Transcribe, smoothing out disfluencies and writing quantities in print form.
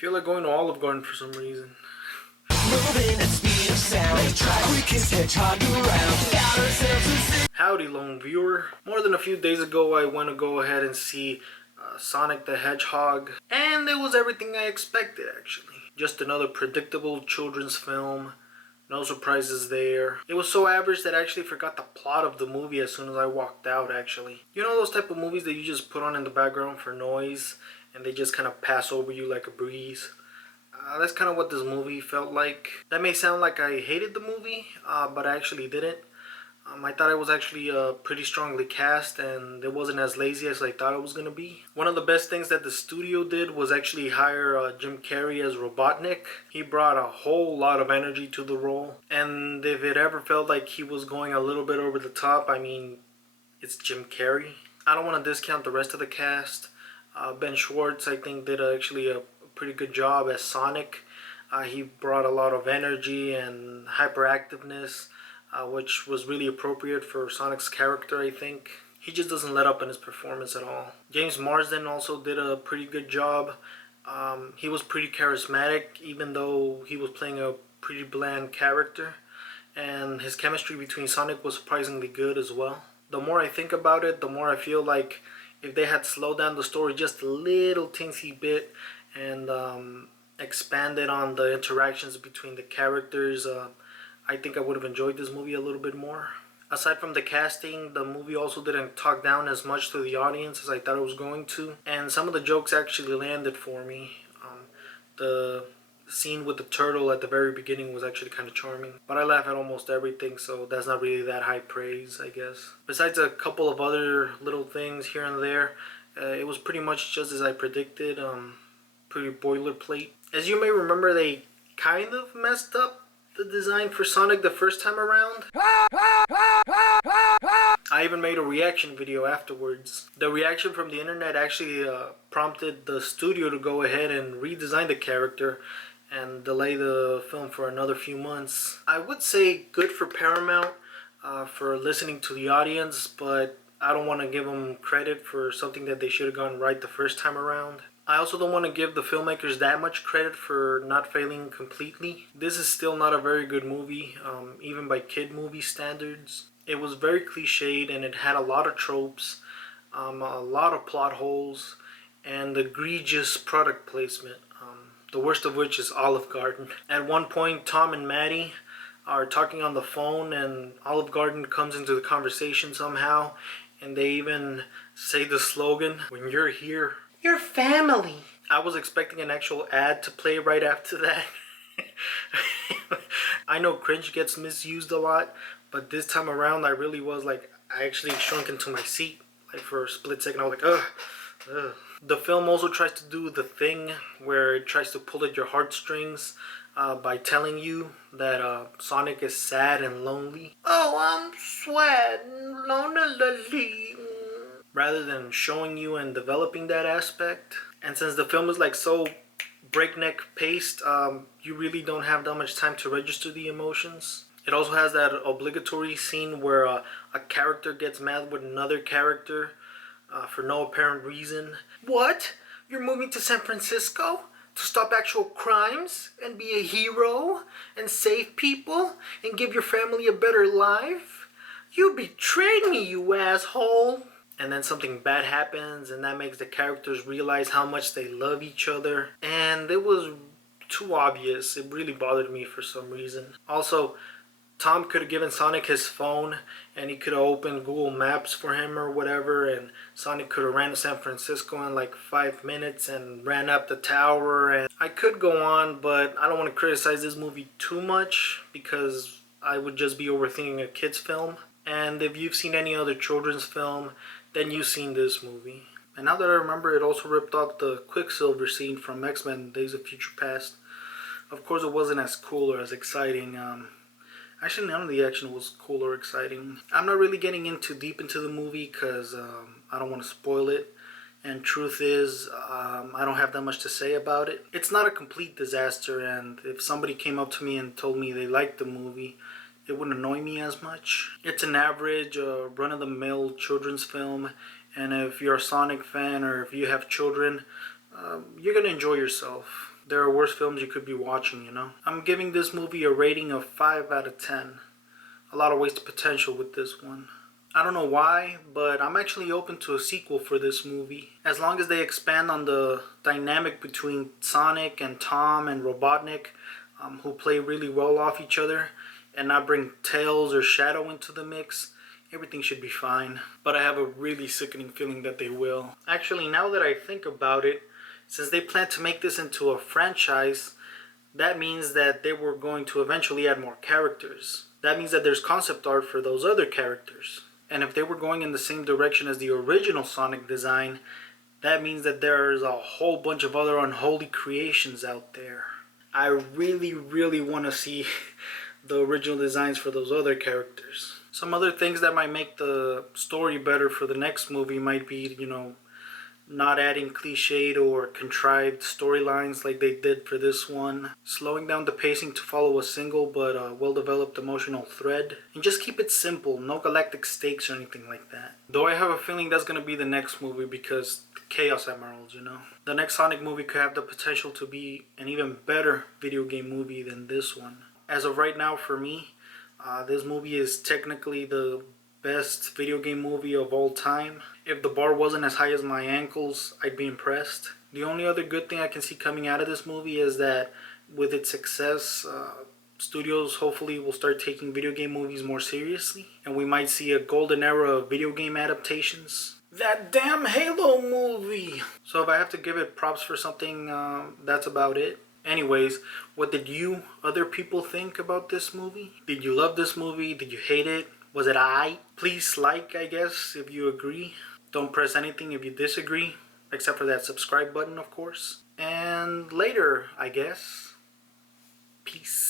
feel like going to Olive Garden for some reason. Moving at speed of sound, try quickest hedgehog around. Got ourselves a Howdy, lone viewer. More than a few days ago, I went to go ahead and see Sonic the Hedgehog, and it was everything I expected, actually. Just another predictable children's film. No surprises there. It was so average that I actually forgot the plot of the movie as soon as I walked out, actually. You know those type of movies that you just put on in the background for noise, and they just kind of pass over you like a breeze? That's kind of what this movie felt like. That may sound like I hated the movie, but I actually didn't. I thought it was actually pretty strongly cast, and it wasn't as lazy as I thought it was going to be. One of the best things that the studio did was actually hire Jim Carrey as Robotnik. He brought a whole lot of energy to the role, and if it ever felt like he was going a little bit over the top, I mean, it's Jim Carrey. I don't want to discount the rest of the cast. Ben Schwartz, I think, did actually a pretty good job as Sonic. He brought a lot of energy and hyperactiveness, which was really appropriate for Sonic's character, I think. He just doesn't let up in his performance at all. James Marsden also did a pretty good job. He was pretty charismatic, even though he was playing a pretty bland character. And his chemistry between Sonic was surprisingly good as well. The more I think about it, the more I feel like if they had slowed down the story just a little teensy bit and expanded on the interactions between the characters, I think I would have enjoyed this movie a little bit more. Aside from the casting, the movie also didn't talk down as much to the audience as I thought it was going to. And some of the jokes actually landed for me. The scene with the turtle at the very beginning was actually kind of charming. But I laugh at almost everything, so that's not really that high praise, I guess. Besides a couple of other little things here and there, it was pretty much just as I predicted. Pretty boilerplate. As you may remember, they kind of messed up the design for Sonic the first time around. I even made a reaction video afterwards. The reaction from the internet actually prompted the studio to go ahead and redesign the character and delay the film for another few months. I would say good for Paramount for listening to the audience, but I don't want to give them credit for something that they should have gotten right the first time around. I also don't want to give the filmmakers that much credit for not failing completely. This is still not a very good movie, even by kid movie standards. It was very cliched and it had a lot of tropes, a lot of plot holes, and egregious product placement. The worst of which is Olive Garden. At one point, Tom and Maddie are talking on the phone and Olive Garden comes into the conversation somehow, and they even say the slogan, "When you're here, your family." I was expecting an actual ad to play right after that. I know cringe gets misused a lot, but this time around I really was like, I actually shrunk into my seat. Like for a split second I was like, ugh. The film also tries to do the thing where it tries to pull at your heartstrings by telling you that Sonic is sad and lonely. Oh, I'm sad and lonely. Rather than showing you and developing that aspect. And since the film is like so breakneck paced, you really don't have that much time to register the emotions. It also has that obligatory scene where a character gets mad with another character for no apparent reason. What? You're moving to San Francisco to stop actual crimes and be a hero and save people and give your family a better life? You betrayed me, you asshole. And then something bad happens and that makes the characters realize how much they love each other. And it was too obvious. It really bothered me for some reason. Also, Tom could have given Sonic his phone and he could have opened Google Maps for him or whatever, and Sonic could have ran to San Francisco in like 5 minutes and ran up the tower. And I could go on, but I don't want to criticize this movie too much because I would just be overthinking a kid's film. And if you've seen any other children's film, then you've seen this movie. And now that I remember, it also ripped off the Quicksilver scene from X-Men Days of Future Past. Of course, it wasn't as cool or as exciting. Actually, none of the action was cool or exciting. I'm not really getting deep into the movie because I don't want to spoil it. And truth is, I don't have that much to say about it. It's not a complete disaster, and if somebody came up to me and told me they liked the movie, it wouldn't annoy me as much. It's an average, run-of-the-mill children's film, and if you're a Sonic fan or if you have children, you're going to enjoy yourself. There are worse films you could be watching, you know? I'm giving this movie a rating of 5 out of 10. A lot of wasted potential with this one. I don't know why, but I'm actually open to a sequel for this movie. As long as they expand on the dynamic between Sonic and Tom and Robotnik, who play really well off each other, and not bring Tails or Shadow into the mix, everything should be fine. But I have a really sickening feeling that they will. Actually, now that I think about it, since they plan to make this into a franchise, that means that they were going to eventually add more characters. That means that there's concept art for those other characters. And if they were going in the same direction as the original Sonic design, that means that there's a whole bunch of other unholy creations out there. I really, really want to see the original designs for those other characters. Some other things that might make the story better for the next movie might be, not adding cliched or contrived storylines like they did for this one, slowing down the pacing to follow a single but well-developed emotional thread, and just keep it simple, no galactic stakes or anything like that. Though I have a feeling that's going to be the next movie because Chaos Emeralds, The next Sonic movie could have the potential to be an even better video game movie than this one. As of right now, for me, this movie is technically the best video game movie of all time. If the bar wasn't as high as my ankles, I'd be impressed. The only other good thing I can see coming out of this movie is that with its success, studios hopefully will start taking video game movies more seriously, and we might see a golden era of video game adaptations. That damn Halo movie! So if I have to give it props for something, that's about it. Anyways, what did you other people think about this movie? Did you love this movie? Did you hate it? Was it aight? Please like, I guess, if you agree. Don't press anything if you disagree, except for that subscribe button, of course. And later, I guess. Peace.